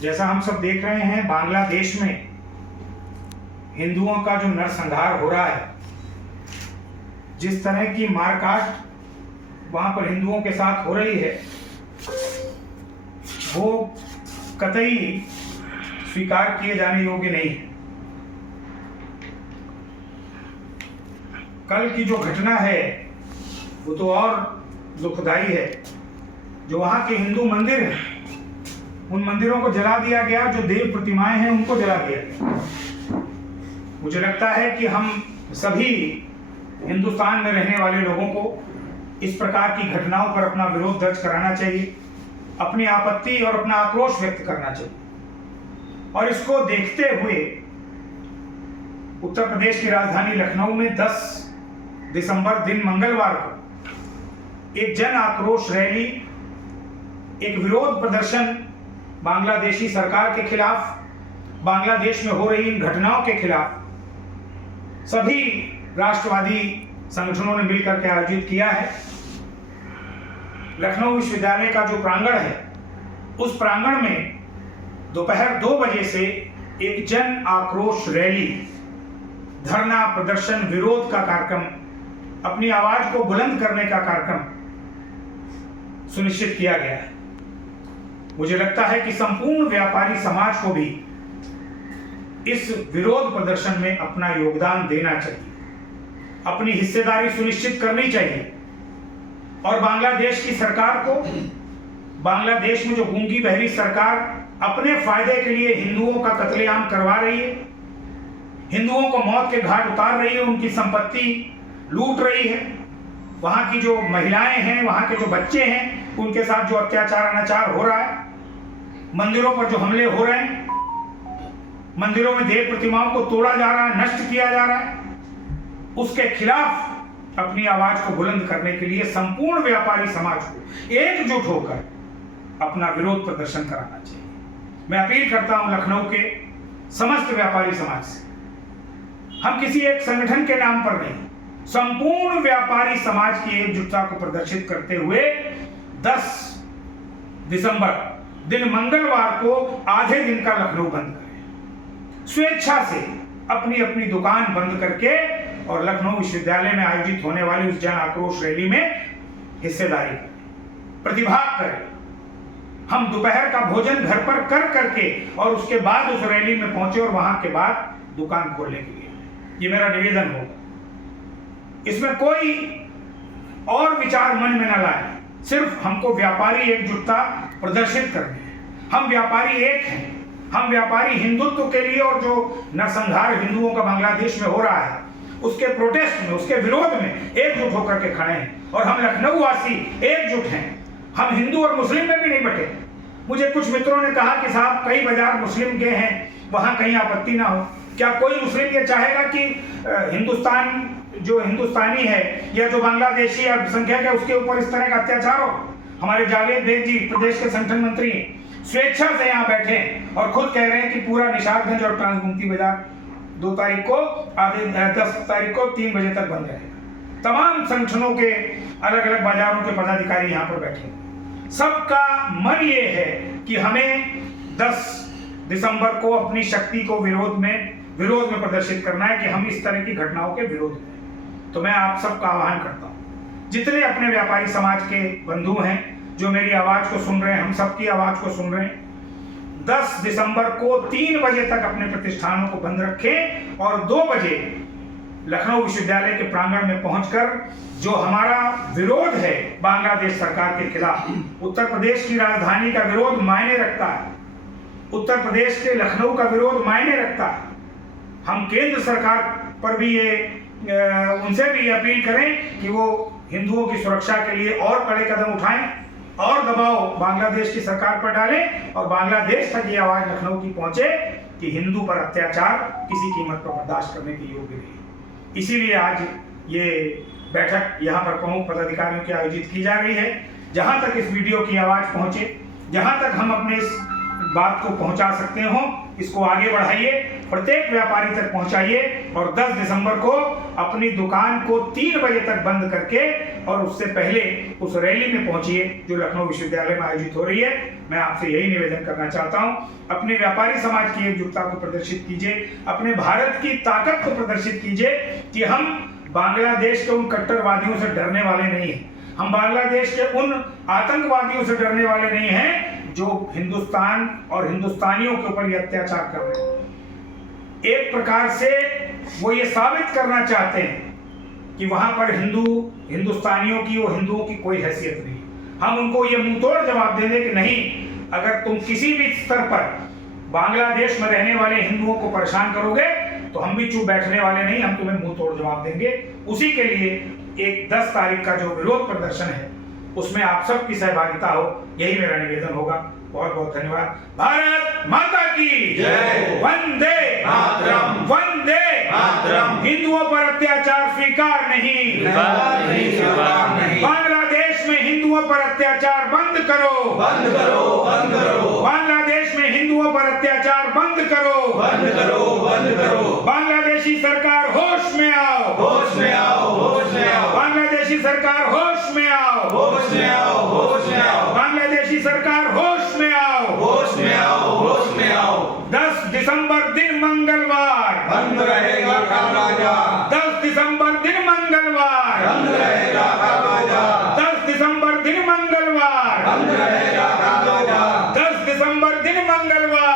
जैसा हम सब देख रहे हैं, बांग्लादेश में हिंदुओं का जो नरसंहार हो रहा है, जिस तरह की मारकाट वहां पर हिंदुओं के साथ हो रही है, वो कतई स्वीकार किए जाने योग्य नहीं है। कल की जो घटना है वो तो और दुखदाई है। जो वहां के हिंदू मंदिर हैं, उन मंदिरों को जला दिया गया, जो देव प्रतिमाएं हैं उनको जला दिया गया। मुझे लगता है कि हम सभी हिंदुस्तान में रहने वाले लोगों को इस प्रकार की घटनाओं पर अपना विरोध दर्ज कराना चाहिए, अपनी आपत्ति और अपना आक्रोश व्यक्त करना चाहिए। और इसको देखते हुए उत्तर प्रदेश की राजधानी लखनऊ में 10 दिसंबर दिन मंगलवार को एक जन आक्रोश रैली, एक विरोध प्रदर्शन बांग्लादेशी सरकार के खिलाफ, बांग्लादेश में हो रही इन घटनाओं के खिलाफ सभी राष्ट्रवादी संगठनों ने मिलकर के आयोजित किया है। लखनऊ विश्वविद्यालय का जो प्रांगण है, उस प्रांगण में दोपहर 2 बजे से एक जन आक्रोश रैली, धरना प्रदर्शन, विरोध का कार्यक्रम, अपनी आवाज को बुलंद करने का कार्यक्रम सुनिश्चित किया गया है। मुझे लगता है कि संपूर्ण व्यापारी समाज को भी इस विरोध प्रदर्शन में अपना योगदान देना चाहिए, अपनी हिस्सेदारी सुनिश्चित करनी चाहिए। और बांग्लादेश की सरकार को, बांग्लादेश में जो गूंगी बहरी सरकार अपने फायदे के लिए हिंदुओं का कत्लेआम करवा रही है, हिंदुओं को मौत के घाट उतार रही है, उनकी संपत्ति लूट रही है, वहां की जो महिलाएं हैं, वहां के जो बच्चे हैं, उनके साथ जो अत्याचार अनाचार हो रहा है, मंदिरों पर जो हमले हो रहे हैं, मंदिरों में देव प्रतिमाओं को तोड़ा जा रहा है, नष्ट किया जा रहा है, उसके खिलाफ अपनी आवाज को बुलंद करने के लिए संपूर्ण व्यापारी समाज को एकजुट होकर अपना विरोध प्रदर्शन कराना चाहिए। मैं अपील करता हूं लखनऊ के समस्त व्यापारी समाज से, हम किसी एक संगठन के नाम पर नहीं, संपूर्ण व्यापारी समाज की एकजुटता को प्रदर्शित करते हुए 10 दिसंबर दिन मंगलवार को आधे दिन का लखनऊ बंद करें, स्वेच्छा से अपनी अपनी दुकान बंद करके और लखनऊ विश्वविद्यालय में आयोजित होने वाली उस जन आक्रोश रैली में हिस्सेदारी करें, प्रतिभाग करें। हम दोपहर का भोजन घर पर कर करके और उसके बाद उस रैली में पहुंचे और वहां के बाद दुकान खोलने के लिए, ये मेरा निवेदन होगा। इसमें कोई और विचार मन में न लाए, सिर्फ हमको व्यापारी एकजुटता प्रदर्शित करनी है। हम व्यापारी एक हैं, हम व्यापारी हिंदुत्व के लिए और जो नरसंहार हिंदुओं का बांग्लादेश में हो रहा है उसके प्रोटेस्ट में, उसके विरोध में एकजुट होकर के खड़े हैं। और हम लखनऊ वासी एकजुट हैं, हम हिंदू और मुस्लिम में भी नहीं बटे। मुझे कुछ मित्रों ने कहा कि साहब कई बाजार मुस्लिम के हैं, वहां कहीं आपत्ति ना हो। क्या कोई मुस्लिम ये चाहेगा कि हिंदुस्तान जो हिंदुस्तानी है या जो बांग्लादेशी अल्पसंख्यक है उसके ऊपर इस तरह का अत्याचार हो? हमारे जावेद बेग जी प्रदेश के संगठन मंत्री स्वेच्छा से यहाँ बैठे हैं और खुद कह रहे हैं कि पूरा निशादगंज और ट्रांसगुमती बाजार 2 तारीख को, 10 तारीख को 3 बजे तक बंद रहेगा। तमाम संगठनों के अलग अलग बाजारों के पदाधिकारी यहाँ पर बैठे हैं। सबका मन ये है कि हमें 10 दिसंबर को अपनी शक्ति को विरोध में प्रदर्शित करना है कि हम इस तरह की घटनाओं के विरोध में। तो मैं आप सबका आह्वान करता हूं, जितने अपने व्यापारी समाज के बंधु हैं जो मेरी आवाज को सुन रहे हैं, हम सबकी आवाज को सुन रहे हैं, 10 दिसंबर को 3 बजे तक अपने प्रतिष्ठानों को बंद रखें और 2 बजे लखनऊ विश्वविद्यालय के प्रांगण में पहुंचकर जो हमारा विरोध है बांग्लादेश सरकार के खिलाफ, उत्तर प्रदेश की राजधानी का विरोध मायने रखता है, उत्तर प्रदेश के लखनऊ का विरोध मायने रखता है। हम केंद्र सरकार पर भी उनसे भी अपील करें कि वो हिंदुओं की सुरक्षा के लिए और कड़े कदम उठाएं और दबाव बांग्लादेश की सरकार पर डालें और बांग्लादेश तक ये आवाज लखनऊ की पहुंचे कि हिंदू पर अत्याचार किसी कीमत पर बर्दाश्त करने के योग्य नहीं। इसीलिए आज ये बैठक यहाँ पर प्रमुख पदाधिकारियों की आयोजित की जा रही है। जहाँ तक इस वीडियो की आवाज पहुंचे, जहाँ तक हम अपने इस बात को पहुंचा सकते हो इसको आगे बढ़ाइए, प्रत्येक व्यापारी तक पहुंचाइए और 10 दिसंबर को अपनी दुकान को 3 बजे तक बंद करके और उससे पहले उस रैली में पहुंचिए जो लखनऊ विश्वविद्यालय में आयोजित हो रही है। मैं आपसे यही निवेदन करना चाहता हूं, अपने व्यापारी समाज की एकजुटता को प्रदर्शित कीजिए, अपने भारत की ताकत को प्रदर्शित कीजिए कि हम बांग्लादेश के उन कट्टरवादियों से डरने वाले नहीं हैं, हम बांग्लादेश के उन आतंकवादियों से डरने वाले नहीं हैं जो हिंदुस्तान और हिंदुस्तानियों के ऊपर ये अत्याचार कर रहे हैं। एक प्रकार से वो ये साबित करना चाहते हैं कि वहां पर हिंदुस्तानियों की और हिंदुओं की कोई हैसियत नहीं। हम उनको ये मुंहतोड़ जवाब दे दें कि नहीं, अगर तुम किसी भी स्तर पर बांग्लादेश में रहने वाले हिंदुओं को परेशान करोगे तो हम भी चुप बैठने वाले नहीं, हम तुम्हें मुंहतोड़ जवाब देंगे। उसी के लिए एक 10 तारीख का जो विरोध प्रदर्शन है उसमें आप सबकी सहभागिता हो, यही मेरा निवेदन होगा। बहुत बहुत धन्यवाद। भारत माता की जय। वंदे मातरम। वंदे मातरम। हिंदुओं पर अत्याचार स्वीकार नहीं। बांग्लादेश में हिंदुओं पर अत्याचार बंद करो, बंद करो, बंद करो। बांग्लादेश में हिंदुओं पर अत्याचार बंद करो, बंद करो, बंद करो। बांग्लादेशी सरकार होश में आओ, होश में आओ, होश में आओ। बांग्लादेशी सरकार होश में आओ, होश में आओ, होश में आओ। बांग्लादेशी सरकार होश में आओ, होश में आओ, होश में आओ। 10 दिसंबर दिन मंगलवार बंद रहेगा खानाजा। 10 दिसंबर दिन मंगलवार बंद रहेगा खानाजा। 10 दिसंबर दिन मंगलवार बंद रहेगा खानाजा। 10 दिसंबर दिन मंगलवार